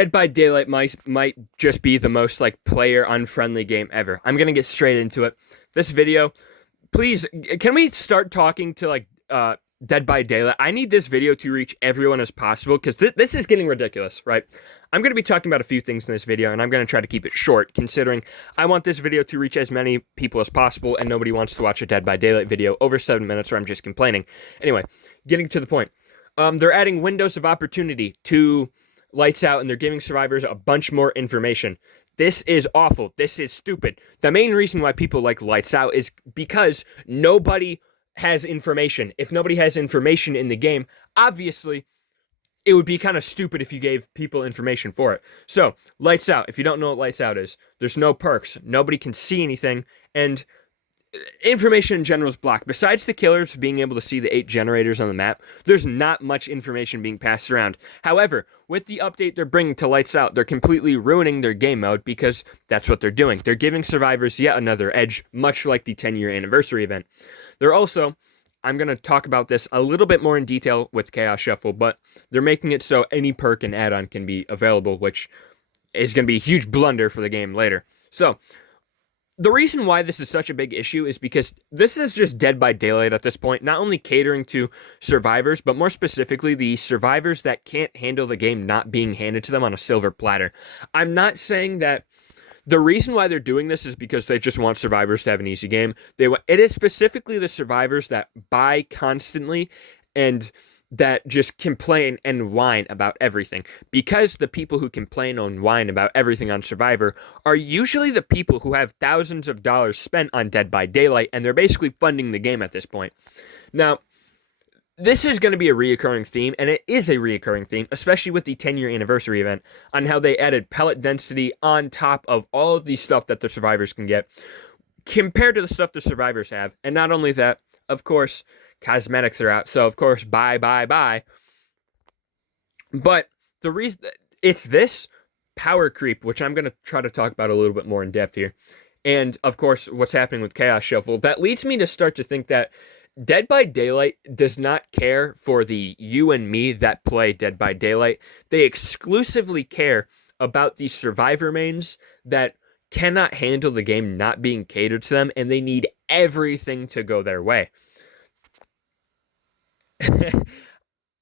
Dead by Daylight might just be the most like player unfriendly game ever. I'm gonna get straight into it. This video, please, can we start talking to like Dead by Daylight? I need this video to reach everyone as possible because this is getting ridiculous, right? I'm gonna be talking about a few things in this video, and I'm gonna try to keep it short, considering I want this video to reach as many people as possible, and nobody wants to watch a Dead by Daylight video over 7 minutes, or I'm just complaining. Anyway, getting to the point. They're adding windows of opportunity to Lights Out, and they're giving survivors a bunch more information. This is awful. This is stupid. The main reason why people like Lights Out is because nobody has information. If nobody has information in the game, obviously, it would be kind of stupid if you gave people information for it. So, Lights Out, if you don't know what Lights Out is, there's no perks. Nobody can see anything, and information in general is blocked. Besides the killers being able to see the 8 generators on the map, there's not much information being passed around. However, with the update they're bringing to Lights Out, they're completely ruining their game mode because that's what they're doing. They're giving survivors yet another edge, much like the 10-year anniversary event. They're also, I'm going to talk about this a little bit more in detail with Chaos Shuffle, but they're making it so any perk and add-on can be available, which is going to be a huge blunder for the game later. So, the reason why this is such a big issue is because this is just Dead by Daylight at this point, not only catering to survivors, but more specifically the survivors that can't handle the game not being handed to them on a silver platter. I'm not saying that the reason why they're doing this is because they just want survivors to have an easy game. It is specifically the survivors that buy constantly and that just complain and whine about everything. Because the people who complain and whine about everything on Survivor are usually the people who have thousands of dollars spent on Dead by Daylight, and they're basically funding the game at this point. Now, this is going to be a reoccurring theme, and it is a reoccurring theme, especially with the 10-year anniversary event, on how they added pellet density on top of all of the stuff that the survivors can get, compared to the stuff the survivors have. And not only that, of course, cosmetics are out, so of course, buy. But the reason it's this power creep, which I'm going to try to talk about a little bit more in depth here, and of course, what's happening with Chaos Shuffle, that leads me to start to think that Dead by Daylight does not care for the you and me that play Dead by Daylight. They exclusively care about the survivor mains that cannot handle the game not being catered to them, and they need everything to go their way.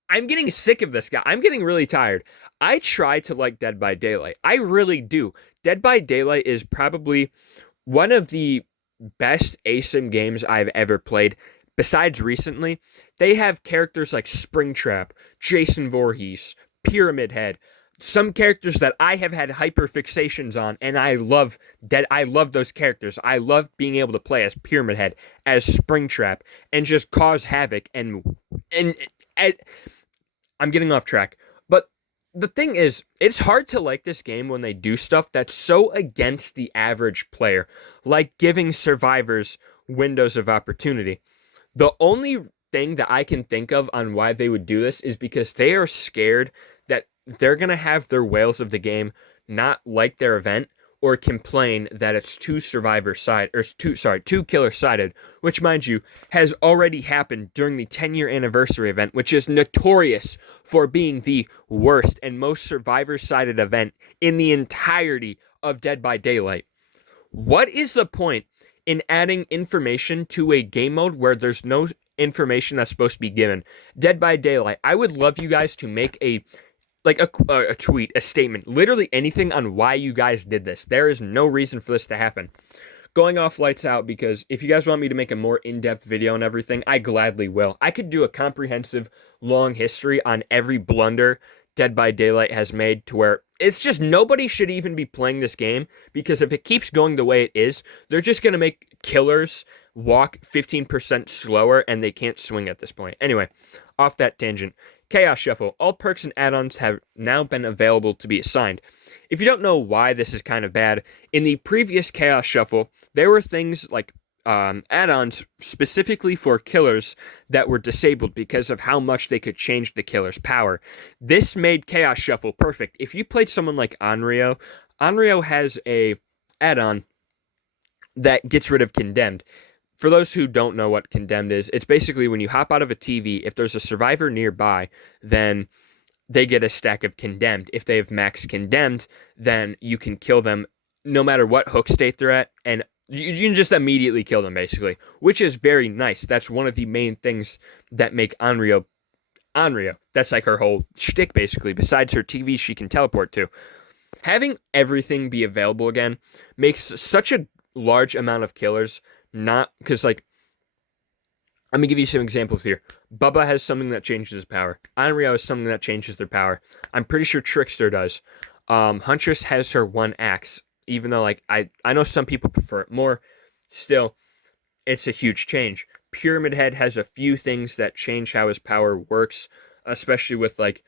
I'm getting sick of this guy. I'm getting really tired. I try to like Dead by Daylight. I really do. Dead by Daylight is probably one of the best ASIM games I've ever played. Besides recently, they have characters like Springtrap, Jason Voorhees, Pyramid Head, some characters that I have had hyperfixations on, and I love those characters. I love being able to play as Pyramid Head, as Springtrap, and just cause havoc. And I'm getting off track. But the thing is, it's hard to like this game when they do stuff that's so against the average player, like giving survivors windows of opportunity. The only thing that I can think of on why they would do this is because they are scared that they're going to have their whales of the game not like their event or complain that it's too killer sided, which, mind you, has already happened during the 10-year anniversary event, which is notorious for being the worst and most survivor sided event in the entirety of Dead by Daylight. What is the point in adding information to a game mode where there's no information that's supposed to be given? Dead by Daylight, I would love you guys to make a tweet, a statement, literally anything on why you guys did this. There is no reason for this to happen. Going off Lights Out, because if you guys want me to make a more in-depth video on everything, I gladly will. I could do a comprehensive, long history on every blunder Dead by Daylight has made, to where it's just nobody should even be playing this game, because if it keeps going the way it is, they're just going to make killers walk 15% slower, and they can't swing at this point. Anyway, off that tangent. Chaos Shuffle. All perks and add-ons have now been available to be assigned. If you don't know why this is kind of bad, in the previous Chaos Shuffle, there were things like add-ons specifically for killers that were disabled because of how much they could change the killer's power. This made Chaos Shuffle perfect. If you played someone like Onryo has a add-on that gets rid of Condemned. For those who don't know what Condemned is, it's basically when you hop out of a TV, if there's a survivor nearby, then they get a stack of condemned. If they have max condemned, then you can kill them no matter what hook state they're at, and you can just immediately kill them, basically, which is very nice. That's one of the main things that make Anrio. That's like her whole shtick, basically. Besides her TV she can teleport to. Having everything be available again makes such a large amount of killers not, because like, let me give you some examples here. Bubba has something that changes his power. Anrio has something that changes their power. I'm pretty sure Trickster does. Huntress has her one axe, even though like I know some people prefer it more. Still, it's a huge change. Pyramid Head has a few things that change how his power works, especially with like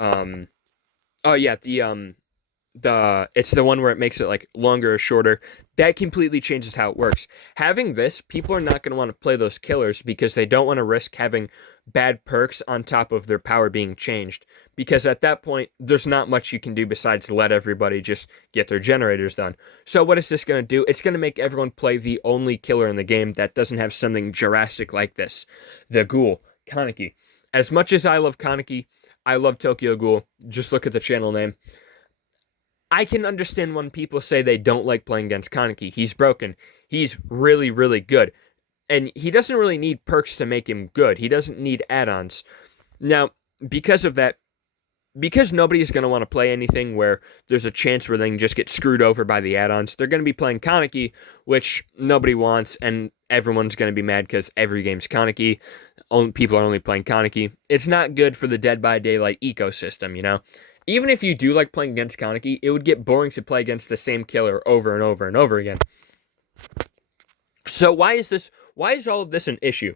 oh yeah, the it's the one where it makes it like longer or shorter. That completely changes how it works. Having this, people are not going to want to play those killers because they don't want to risk having bad perks on top of their power being changed, because at that point there's not much you can do besides let everybody just get their generators done. So what is this going to do? It's going to make everyone play the only killer in the game that doesn't have something Jurassic like this, the Ghoul, Kaneki. As much as I love Kaneki, I love Tokyo Ghoul. Just look at the channel name. I can understand when people say they don't like playing against Kaneki. He's broken. He's really, really good. And he doesn't really need perks to make him good. He doesn't need add-ons. Now, because of that, because nobody's going to want to play anything where there's a chance where they can just get screwed over by the add-ons, they're going to be playing Kaneki, which nobody wants, and everyone's going to be mad because every game's Kaneki. People are only playing Kaneki. It's not good for the Dead by Daylight ecosystem, you know? Even if you do like playing against Kaneki, it would get boring to play against the same killer over and over and over again. So why is all of this an issue?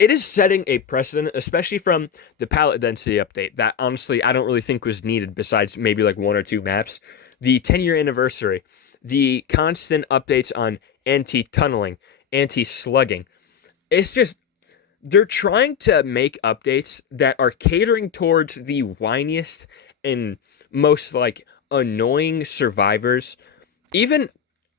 It is setting a precedent, especially from the palette density update, that honestly I don't really think was needed besides maybe like one or two maps. The 10-year anniversary, the constant updates on anti-tunneling, anti-slugging. It's just, they're trying to make updates that are catering towards the whiniest and most like annoying survivors. Even,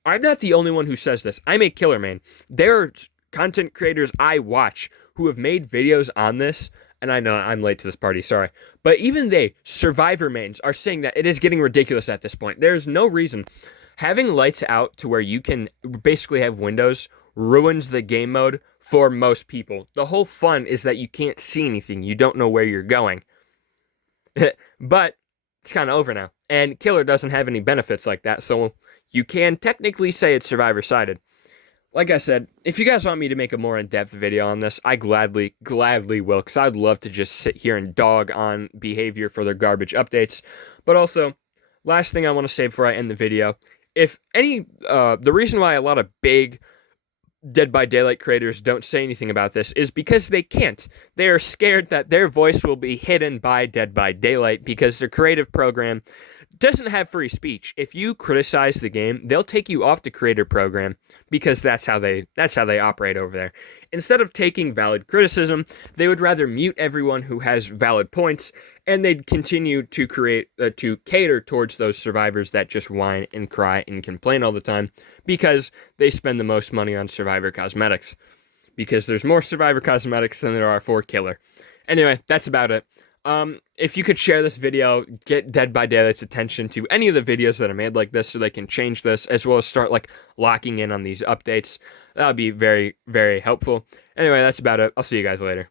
I'm not the only one who says this. I'm a killer man. There are content creators I watch who have made videos on this, and I know I'm late to this party, sorry. But even they, survivor mains, are saying that it is getting ridiculous at this point. There's no reason. Having lights out to where you can basically have windows ruins the game mode for most people. The whole fun is that you can't see anything. You don't know where you're going. But it's kind of over now. And Killer doesn't have any benefits like that, so you can technically say it's survivor-sided. Like I said, if you guys want me to make a more in-depth video on this, I gladly will, because I'd love to just sit here and dog on behavior for their garbage updates. But also, last thing I want to say before I end the video, if any, the reason why a lot of big Dead by Daylight creators don't say anything about this is because they can't. They are scared that their voice will be hidden by Dead by Daylight because their creative program doesn't have free speech. If you criticize the game, they'll take you off the creator program because that's how they operate over there. Instead of taking valid criticism, they would rather mute everyone who has valid points, and they'd continue to to cater towards those survivors that just whine and cry and complain all the time because they spend the most money on survivor cosmetics. Because there's more survivor cosmetics than there are for killer. Anyway, that's about it. If you could share this video, get Dead by Daylight's attention to any of the videos that are made like this so they can change this, as well as start like locking in on these updates. That would be very, very helpful. Anyway, that's about it. I'll see you guys later.